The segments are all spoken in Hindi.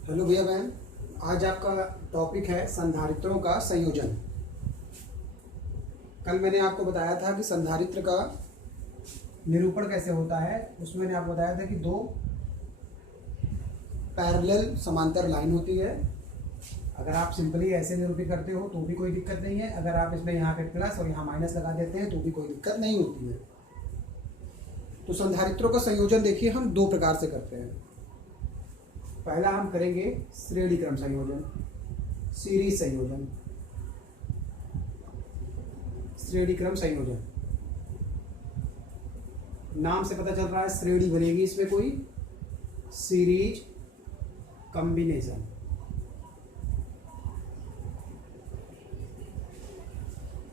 हेलो भैया बहन, आज आपका टॉपिक है संधारित्रों का संयोजन। कल मैंने आपको बताया था कि संधारित्र का निरूपण कैसे होता है। उसमें मैंने आपको बताया था कि दो पैरेलल समांतर लाइन होती है। अगर आप सिंपली ऐसे निरूपित करते हो तो भी कोई दिक्कत नहीं है। अगर आप इसमें यहाँ पे प्लस और यहाँ माइनस लगा देते हैं तो भी कोई दिक्कत नहीं होती है। तो संधारित्रों का संयोजन देखिए हम दो प्रकार से करते हैं। पहला हम करेंगे श्रेणी क्रम संयोजन, सीरीज संयोजन। श्रेणी क्रम संयोजन नाम से पता चल रहा है श्रेणी बनेगी इसमें कोई, सीरीज कॉम्बिनेशन।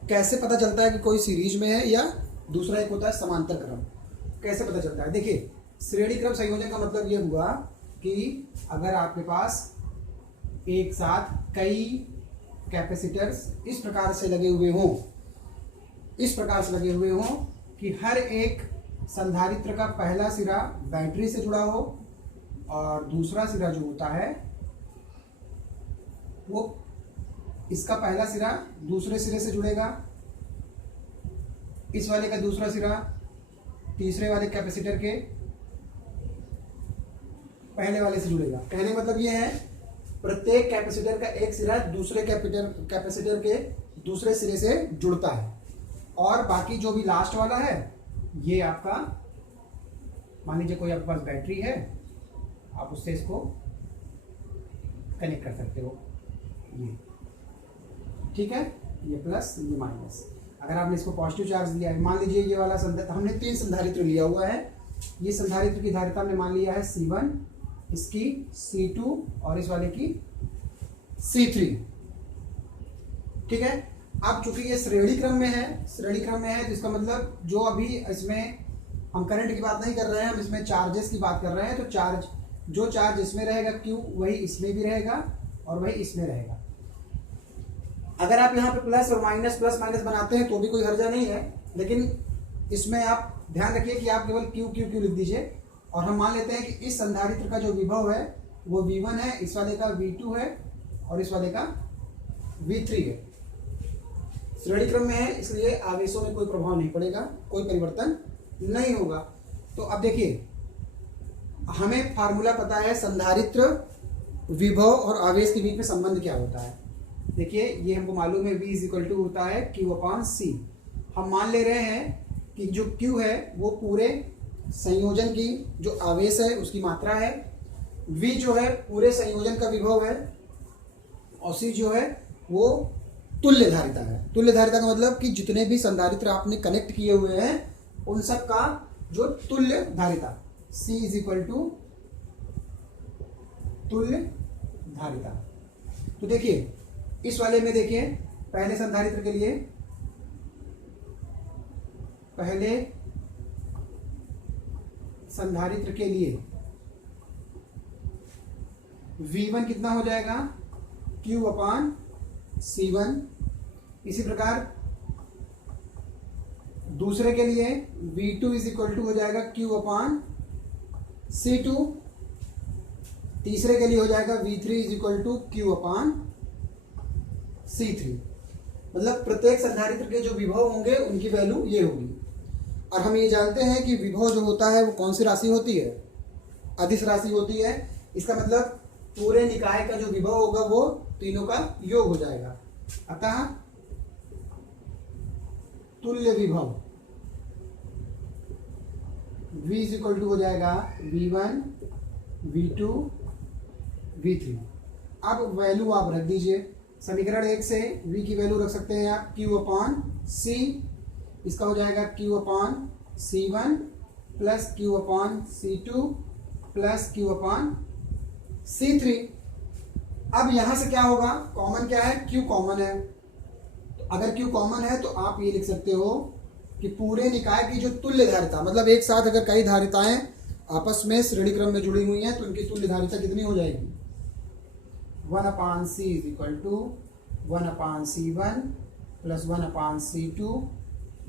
कैसे पता चलता है कि कोई सीरीज में है या दूसरा एक होता है समांतर क्रम? कैसे पता चलता है? देखिए, श्रेणी क्रम संयोजन का मतलब ये हुआ कि अगर आपके पास एक साथ कई कैपेसिटर्स इस प्रकार से लगे हुए हों कि हर एक संधारित्र का पहला सिरा बैटरी से जुड़ा हो और दूसरा सिरा जो होता है वो इसका पहला सिरा दूसरे सिरे से जुड़ेगा, इस वाले का दूसरा सिरा तीसरे वाले कैपेसिटर के पहले वाले से जुड़ेगा। कहने का मतलब ये है प्रत्येक कैपेसिटर का एक सिरा दूसरे कैपेसिटर के दूसरे सिरे से जुड़ता है और बाकी जो भी लास्ट वाला है ये आपका, मान लीजिए कोई आपके पास बैटरी है, आप उससे इसको कनेक्ट कर सकते हो। ये ठीक है, ये प्लस ये माइनस। अगर आपने इसको पॉजिटिव चार्ज दिया है, मान लीजिए ये वाला हमने 3 संधारित्र लिया हुआ है। ये संधारित्र की धारिता हमने मान लिया है C1, इसकी C2 और इस वाले की C3। ठीक है, अब चूंकि ये श्रेणी क्रम में है तो इसका मतलब जो अभी इसमें हम करंट की बात नहीं कर रहे हैं, हम इसमें चार्जेस की बात कर रहे हैं। तो जो चार्ज इसमें रहेगा Q, वही इसमें भी रहेगा और वही इसमें रहेगा। अगर आप यहाँ पे प्लस माइनस बनाते हैं तो भी कोई हर्जा नहीं है, लेकिन इसमें आप ध्यान रखिए कि आप केवल Q लिख दीजिए। और हम मान लेते हैं कि इस संधारित्र का जो विभव है वो V1 है, इस वाले का V2 है और इस वाले का V3 है। श्रेणी क्रम में है इसलिए आवेशों में कोई प्रभाव नहीं पड़ेगा, कोई परिवर्तन नहीं होगा। तो अब देखिए, हमें फार्मूला पता है संधारित्र, विभव और आवेश के बीच में संबंध क्या होता है। देखिए, ये हमको मालूम है V = होता है Q/C। हम मान ले रहे हैं कि जो Q है वो पूरे संयोजन की जो आवेश है उसकी मात्रा है, V जो है पूरे संयोजन का विभव है और C जो है वो तुल्य धारिता है। तुल्य धारिता का मतलब कि जितने भी संधारित्र आपने कनेक्ट किए हुए हैं उन सब का जो तुल्य धारिता, C = तुल्य धारिता। तो देखिए, इस वाले में देखिए, पहले संधारित्र के लिए V1 कितना हो जाएगा? Q/C1। इसी प्रकार दूसरे के लिए V2 = हो जाएगा Q/C2। तीसरे के लिए हो जाएगा V3 = Q/C3। मतलब प्रत्येक संधारित्र के जो विभव होंगे उनकी वैल्यू ये होगी। और हम ये जानते हैं कि विभव जो होता है वो कौन सी राशि होती है? अदिश राशि होती है। इसका मतलब पूरे निकाय का जो विभव होगा वो तीनों का योग हो जाएगा। अतः तुल्य विभव V = हो जाएगा V1, V2, V3। अब वैल्यू आप रख दीजिए। समीकरण 1 से V की वैल्यू रख सकते हैं आप Q/C। इसका हो जाएगा Q/C1 plus Q/C2 plus Q/C3। अब यहां से क्या होगा? कॉमन क्या है? Q कॉमन है। तो अगर Q कॉमन है तो आप ये लिख सकते हो कि पूरे निकाय की जो तुल्य धारिता, मतलब एक साथ अगर कई धारिताएं आपस में श्रेणी क्रम में जुड़ी हुई हैं तो उनकी तुल्य धारिता कितनी हो जाएगी? 1/C = 1/C1 plus 1/C2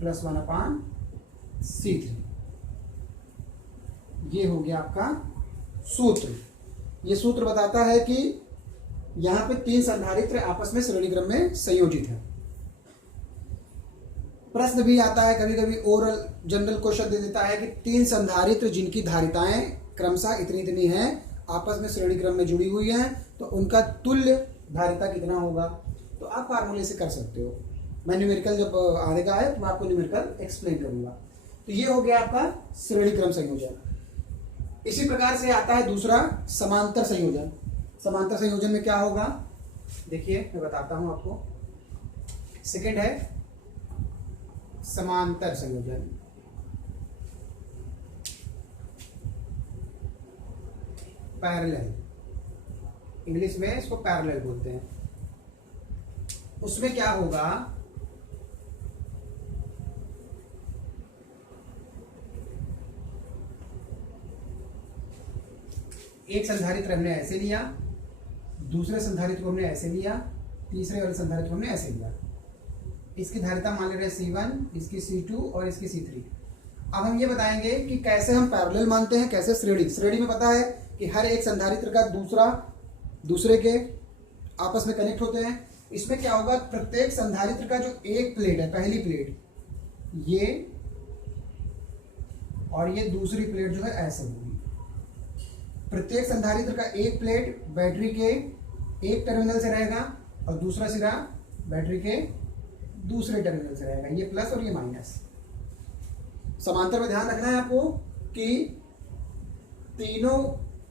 plus 1/C3। ये हो गया आपका सूत्र। ये सूत्र बताता है कि यहां पे 3 संधारित्र आपस में श्रेणी क्रम में संयोजित है। प्रश्न भी आता है कभी कभी, ओरल जनरल क्वेश्चन दे देता है कि 3 संधारित्र जिनकी धारिताएं क्रमशः इतनी इतनी हैं, आपस में श्रेणी क्रम में जुड़ी हुई हैं, तो उनका तुल्य धारिता कितना होगा। तो आप फार्मूले से कर सकते हो। मैं न्यूमेरिकल जब आएगा है तो मैं आपको न्यूमेरिकल एक्सप्लेन करूंगा। तो ये हो गया आपका श्रेणी क्रम संयोजन। इसी प्रकार से आता है दूसरा समांतर संयोजन। समांतर संयोजन में क्या होगा, देखिए मैं बताता हूं आपको। सेकंड है समांतर संयोजन। पैरेलल, इंग्लिश में इसको पैरेलल बोलते हैं। उसमें क्या होगा, एक संधारित्र हमने ऐसे लिया, दूसरे संधारित्र को हमने ऐसे लिया, तीसरे वाले संधारित्र को हमने ऐसे लिया। इसकी धारिता मान ले रहे हैं C1, इसकी C2 और इसकी C3। अब हम ये बताएंगे कि कैसे हम पैरेलल मानते हैं, कैसे श्रेणी। श्रेणी में पता है कि हर एक संधारित्र का दूसरे के आपस में कनेक्ट होते हैं। इसमें क्या होगा, प्रत्येक संधारित्र का जो एक प्लेट है, पहली प्लेट ये, और ये दूसरी प्लेट जो है ऐसे होगी। प्रत्येक संधारित्र का एक प्लेट बैटरी के एक टर्मिनल से रहेगा और दूसरा सिरा बैटरी के दूसरे टर्मिनल से रहेगा, ये प्लस और ये माइनस। समांतर में ध्यान रखना है आपको कि तीनों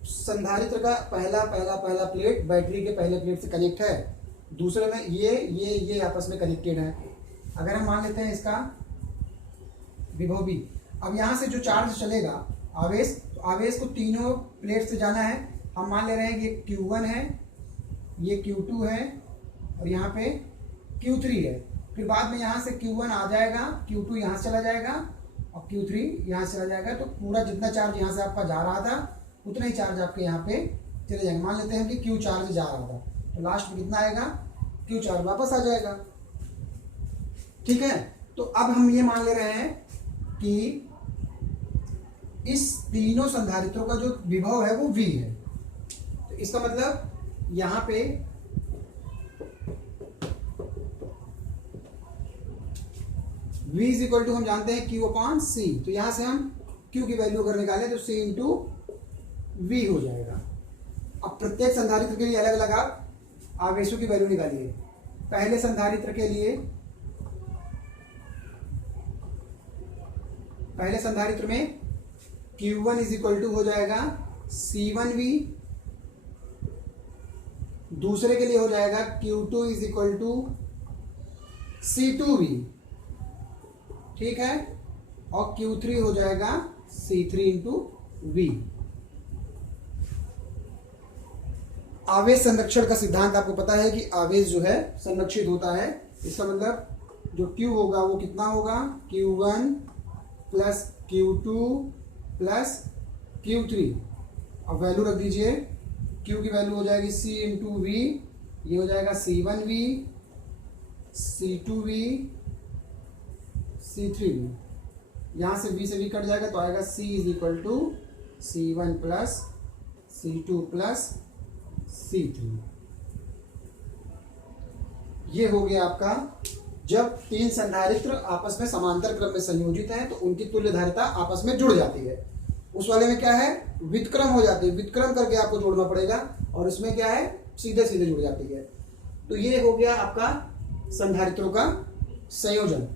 संधारित्र का पहला प्लेट बैटरी के पहले प्लेट से कनेक्ट है, दूसरे में ये आपस में कनेक्टेड है। अगर हम मान लेते हैं इसका विभव भी, अब यहां से जो चार्ज चलेगा आवेश, तो आवेश को तीनों प्लेट से जाना है। हम मान ले रहे हैं कि ये Q1 है, ये Q2 है और यहाँ पे Q3 है। फिर बाद में यहाँ से Q1 आ जाएगा, Q2 यहाँ से चला जाएगा और Q3 यहाँ से चला जाएगा। तो पूरा जितना चार्ज यहाँ से आपका जा रहा था उतना ही चार्ज आपके यहाँ पे चले जाएंगे। मान लेते हैं कि Q चार्ज जा रहा था, तो लास्ट में कितना आएगा, Q चार्ज वापस आ जाएगा। ठीक है, तो अब हम ये मान ले रहे हैं कि इस तीनों संधारित्रों का जो विभव है वो V है। तो इसका मतलब यहां पे V इज इक्वल टू हम जानते हैं Q/C। तो यहां से हम Q की वैल्यू अगर निकालें तो C इंटू V हो जाएगा। अब प्रत्येक संधारित्र के लिए अलग अलग आप आवेशों की वैल्यू निकालिए। पहले संधारित्र के लिए, पहले संधारित्र में Q1 इज इक्वल टू हो जाएगा C1V, दूसरे के लिए हो जाएगा Q2 is equal to C2V, ठीक है, और Q3 हो जाएगा C3 इंटू V। आवेश संरक्षण का सिद्धांत आपको पता है कि आवेश जो है संरक्षित होता है। इसका मतलब जो Q होगा वो कितना होगा, Q1 plus Q2 plus Q3। अब वैल्यू रख दीजिए, Q की वैल्यू हो जाएगी C इंटू V, ये हो जाएगा C1V, C2V, C3V। यहाँ से V से V कट जाएगा तो आएगा C is equal to C1 plus C2 plus C3। ये हो गया आपका, जब तीन संधारित्र आपस में समांतर क्रम में संयोजित हैं तो उनकी तुल्य धारिता आपस में जुड़ जाती है। उस वाले में क्या है, व्युत्क्रम हो जाती है, व्युत्क्रम करके आपको जोड़ना पड़ेगा, और इसमें क्या है, सीधे सीधे जुड़ जाती है। तो ये हो गया आपका संधारित्रों का संयोजन।